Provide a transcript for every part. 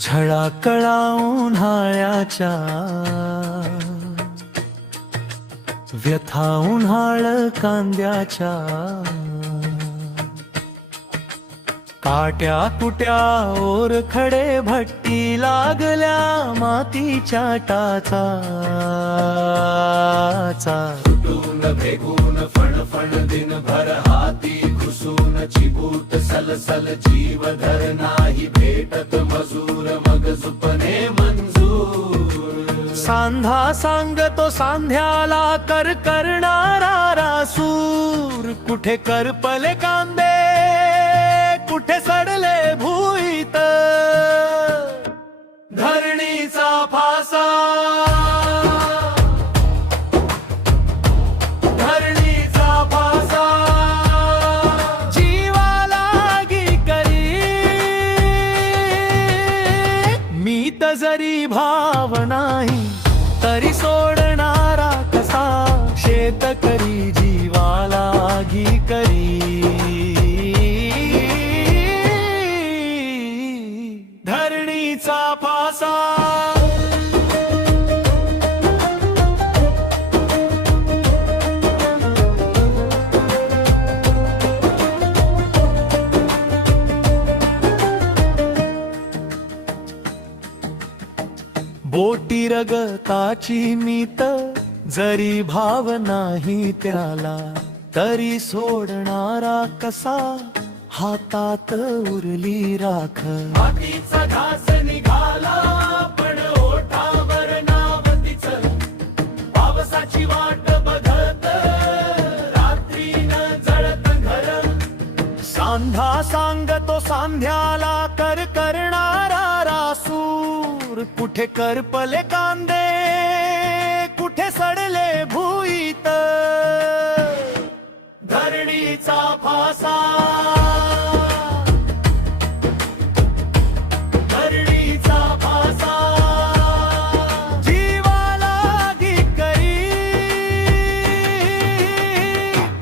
झळा कळा उन्हाळ्याच्या, व्यथा उन्हाळ कांद्याच्या, काट्या कुट्या ओरखडे भट्टी लागल्या मातीच्या टाचा, तुटून भेगून फणफण दिनभर हाती घुसून चिबूट सलसल जीव धर नाही भेटत मजूर मग झुपणे मंजूर. सांधा सांगतो सांध्याला कर करणारा रासूर, कुठे करपले कांदे कुठे सडले भुईत, धरणीचा फासा धरणीचा फासा जीवालागी करी. मी तर जरी भाव नाही तरी सोडणारा कसा, शेतकरी जीवालागी करी. धरणीचा फासा बोटी रगताची मीत जरी भाव नाही त्याला, तरी सोडणारा कसा, हातात उरली राख. मातीचा घास निघाला पण ओठावर नाव तिचं, पावसाची वाट बघत रात्रीनं जळत घर. सांधा सांगतो सांध्याला कर करणारा रासूर, कुठे करपले कांदे कुठे सडले भुईत, धरणीचा फासा धरणीचा फासा जीवालागी करी.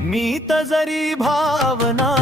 मी तर जरी भावना